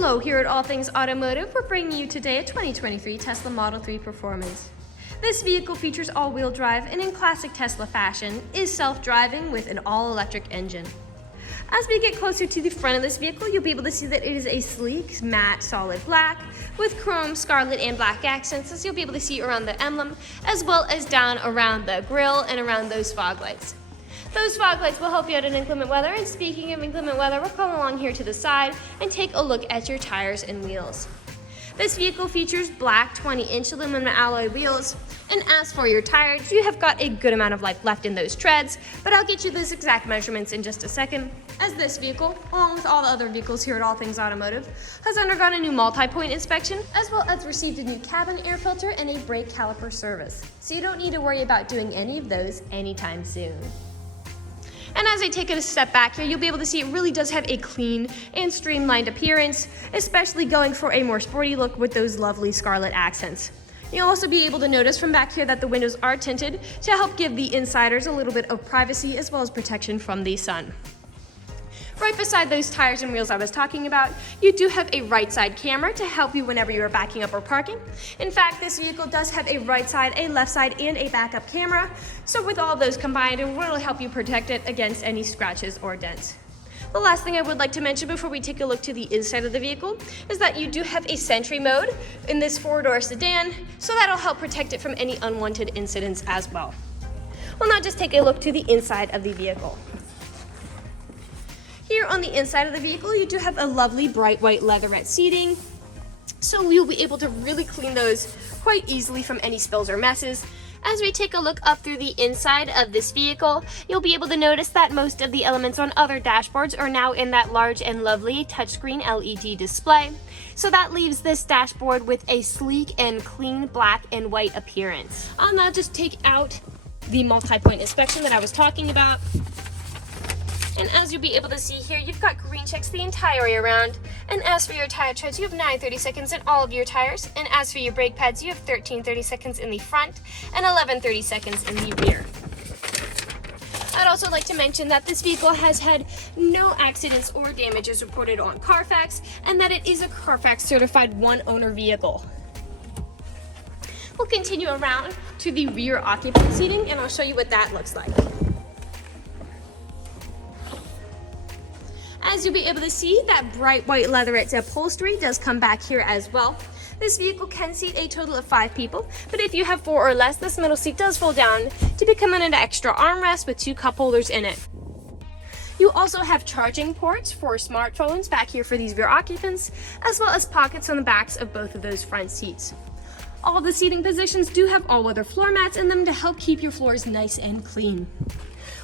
Hello, here at All Things Automotive, we're bringing you today a 2023 Tesla Model 3 Performance. This vehicle features all-wheel drive and in classic Tesla fashion is self-driving with an all-electric engine. As we get closer to the front of this vehicle, you'll be able to see that it is a sleek, matte, solid black with chrome, scarlet, and black accents, as you'll be able to see around the emblem, as well as down around the grille and around those fog lights. Those fog lights will help you out in inclement weather, and speaking of inclement weather, we'll come along here to the side and take a look at your tires and wheels. This vehicle features black 20-inch aluminum alloy wheels, and as for your tires, you have got a good amount of life left in those treads, but I'll get you those exact measurements in just a second, as this vehicle, along with all the other vehicles here at All Things Automotive, has undergone a new multi-point inspection, as well as received a new cabin air filter and a brake caliper service, so you don't need to worry about doing any of those anytime soon. And as I take it a step back here, you'll be able to see it really does have a clean and streamlined appearance, especially going for a more sporty look with those lovely scarlet accents. You'll also be able to notice from back here that the windows are tinted to help give the insiders a little bit of privacy as well as protection from the sun. Right beside those tires and wheels I was talking about, you do have a right side camera to help you whenever you are backing up or parking. In fact, this vehicle does have a right side, a left side, and a backup camera. So with all of those combined, it will really help you protect it against any scratches or dents. The last thing I would like to mention before we take a look to the inside of the vehicle is that you do have a sentry mode in this four-door sedan, so that'll help protect it from any unwanted incidents as well. We'll now just take a look to the inside of the vehicle. Here on the inside of the vehicle, you do have a lovely bright white leatherette seating, so you'll be able to really clean those quite easily from any spills or messes. As we take a look up through the inside of this vehicle, you'll be able to notice that most of the elements on other dashboards are now in that large and lovely touchscreen LED display. So that leaves this dashboard with a sleek and clean black and white appearance. I'll now just take out the multi-point inspection that I was talking about. And as you'll be able to see here, you've got green checks the entire way around. And as for your tire treads, you have 9 30-seconds in all of your tires. And as for your brake pads, you have 13 30-seconds in the front and 11 30-seconds in the rear. I'd also like to mention that this vehicle has had no accidents or damages reported on CARFAX, and that it is a CARFAX certified one-owner vehicle. We'll continue around to the rear occupant seating, and I'll show you what that looks like. As you'll be able to see, that bright white leatherette upholstery does come back here as well. This vehicle can seat a total of 5 people, but if you have 4 or less, this middle seat does fold down to become an extra armrest with 2 cup holders in it. You also have charging ports for smartphones back here for these rear occupants, as well as pockets on the backs of both of those front seats. All the seating positions do have all-weather floor mats in them to help keep your floors nice and clean.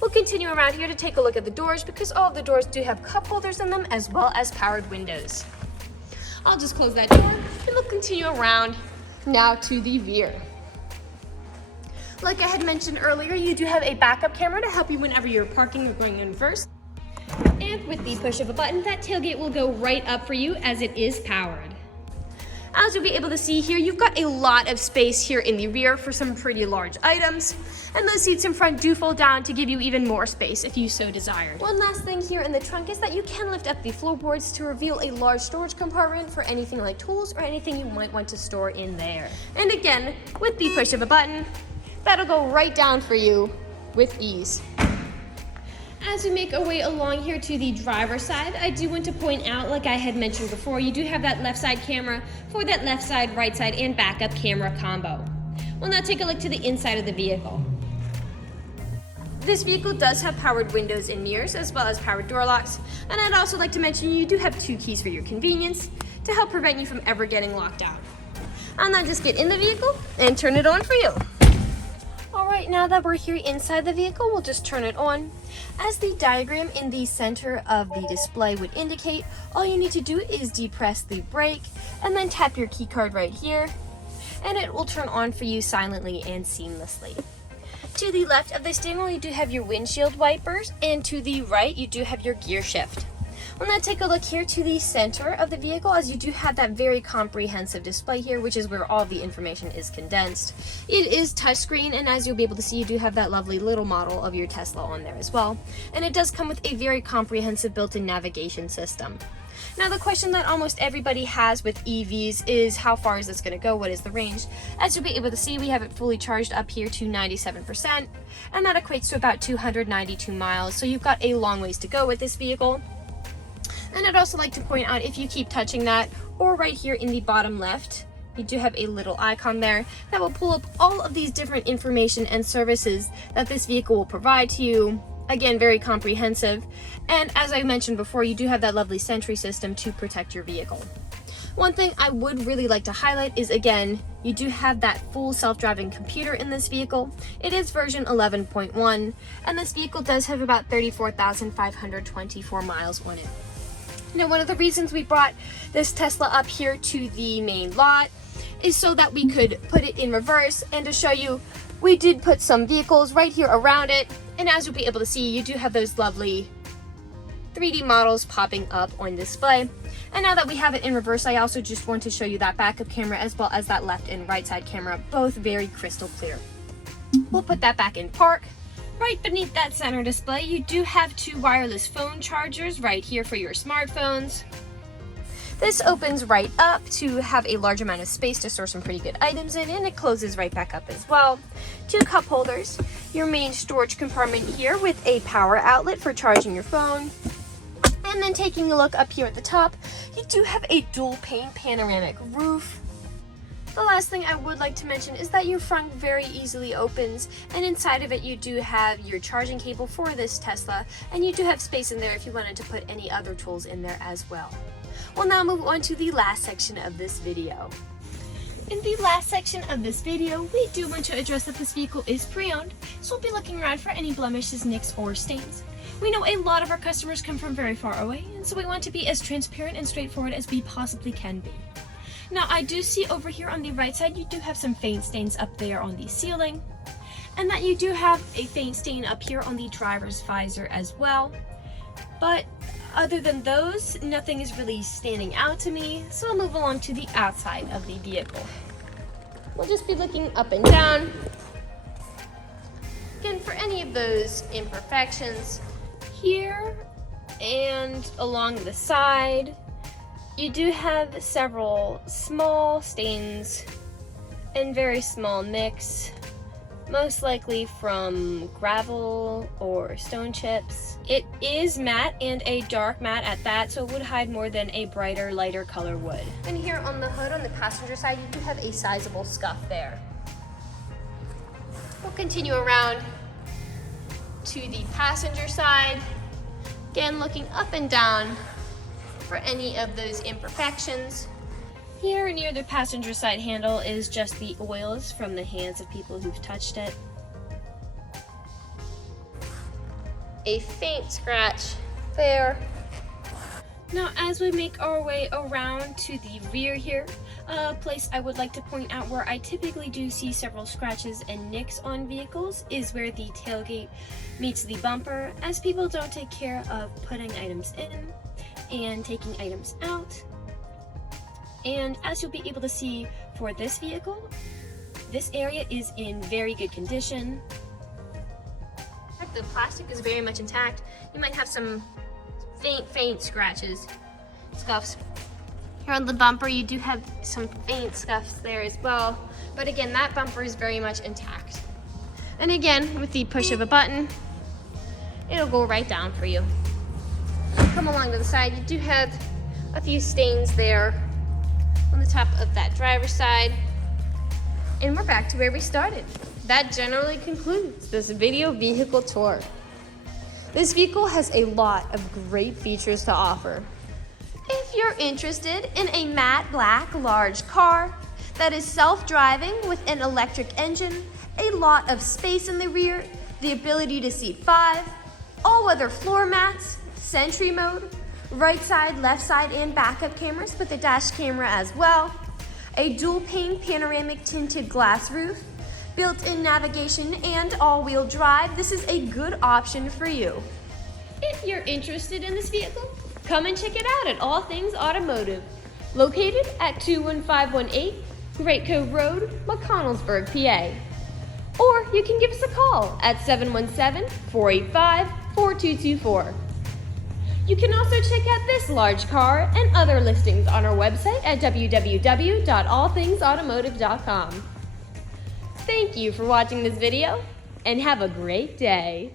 We'll continue around here to take a look at the doors, because all of the doors do have cup holders in them as well as powered windows. I'll just close that door and we'll continue around now to the rear. Like I had mentioned earlier, you do have a backup camera to help you whenever you're parking or going in reverse. And with the push of a button, that tailgate will go right up for you as it is powered. As you'll be able to see here, you've got a lot of space here in the rear for some pretty large items, and those seats in front do fold down to give you even more space if you so desire. One last thing here in the trunk is that you can lift up the floorboards to reveal a large storage compartment for anything like tools or anything you might want to store in there. And again, with the push of a button, that'll go right down for you with ease. As we make our way along here to the driver's side, I do want to point out, like I had mentioned before, you do have that left side camera for that left side, right side, and backup camera combo. We'll now take a look to the inside of the vehicle. This vehicle does have powered windows and mirrors, as well as powered door locks, and I'd also like to mention you do have 2 keys for your convenience to help prevent you from ever getting locked out. I'll now just get in the vehicle and turn it on for you. Alright, now that we're here inside the vehicle, we'll just turn it on. As the diagram in the center of the display would indicate, all you need to do is depress the brake and then tap your key card right here, and it will turn on for you silently and seamlessly. To the left of the steering wheel, you do have your windshield wipers, and to the right, you do have your gear shift. We'll now take a look here to the center of the vehicle, as you do have that very comprehensive display here, which is where all the information is condensed. It is touchscreen, and as you'll be able to see, you do have that lovely little model of your Tesla on there as well. And it does come with a very comprehensive built-in navigation system. Now the question that almost everybody has with EVs is how far is this going to go? What is the range? As you'll be able to see, we have it fully charged up here to 97%, and that equates to about 292 miles. So you've got a long ways to go with this vehicle. And I'd also like to point out, if you keep touching that, or right here in the bottom left, you do have a little icon there that will pull up all of these different information and services that this vehicle will provide to you. Again, very comprehensive. And as I mentioned before, you do have that lovely sentry system to protect your vehicle. One thing I would really like to highlight is, again, you do have that full self-driving computer in this vehicle. It is version 11.1, and this vehicle does have about 34,524 miles on it. Now, one of the reasons we brought this Tesla up here to the main lot is so that we could put it in reverse, and to show you, we did put some vehicles right here around it. And as you'll be able to see, you do have those lovely 3D models popping up on display. And now that we have it in reverse, I also just want to show you that backup camera as well as that left and right side camera, both very crystal clear. We'll put that back in park. Right beneath that center display, you do have 2 wireless phone chargers right here for your smartphones. This opens right up to have a large amount of space to store some pretty good items in, and it closes right back up as well. 2 cup holders, your main storage compartment here with a power outlet for charging your phone. And then taking a look up here at the top, you do have a dual pane panoramic roof. The last thing I would like to mention is that your front very easily opens, and inside of it you do have your charging cable for this Tesla, and you do have space in there if you wanted to put any other tools in there as well. We'll now move on to the last section of this video. In the last section of this video, we do want to address that this vehicle is pre-owned, so we'll be looking around for any blemishes, nicks, or stains. We know a lot of our customers come from very far away, and so we want to be as transparent and straightforward as we possibly can be. Now, I do see over here on the right side, you do have some faint stains up there on the ceiling, and that you do have a faint stain up here on the driver's visor as well. But other than those, nothing is really standing out to me, so I'll move along to the outside of the vehicle. We'll just be looking up and down. Again, for any of those imperfections here and along the side, you do have several small stains and very small nicks, most likely from gravel or stone chips. It is matte, and a dark matte at that, so it would hide more than a brighter, lighter color would. And here on the hood, on the passenger side, you do have a sizable scuff there. We'll continue around to the passenger side. Again, looking up and down for any of those imperfections. Here near the passenger side handle is just the oils from the hands of people who've touched it. A faint scratch there. Now, as we make our way around to the rear here, a place I would like to point out where I typically do see several scratches and nicks on vehicles is where the tailgate meets the bumper, as people don't take care of putting items in and taking items out. And as you'll be able to see for this vehicle, this area is in very good condition. The plastic is very much intact. You might have some faint scratches, scuffs. Here on the bumper, you do have some faint scuffs there as well. But again, that bumper is very much intact. And again, with the push of a button, it'll go right down for you. Come along to the side, you do have a few stains there on the top of that driver's side. And we're back to where we started. That generally concludes this video vehicle tour. This vehicle has a lot of great features to offer. If you're interested in a matte black large car that is self-driving with an electric engine, a lot of space in the rear, the ability to seat 5, all-weather floor mats, sentry mode, right side, left side, and backup cameras with a dash camera as well, a dual-pane panoramic tinted glass roof, built-in navigation, and all-wheel drive, this is a good option for you. If you're interested in this vehicle, come and check it out at All Things Automotive, located at 21518 Great Cove Road, McConnellsburg, PA. Or you can give us a call at 717-485-4224. You can also check out this large car and other listings on our website at www.allthingsautomotive.com. Thank you for watching this video, and have a great day.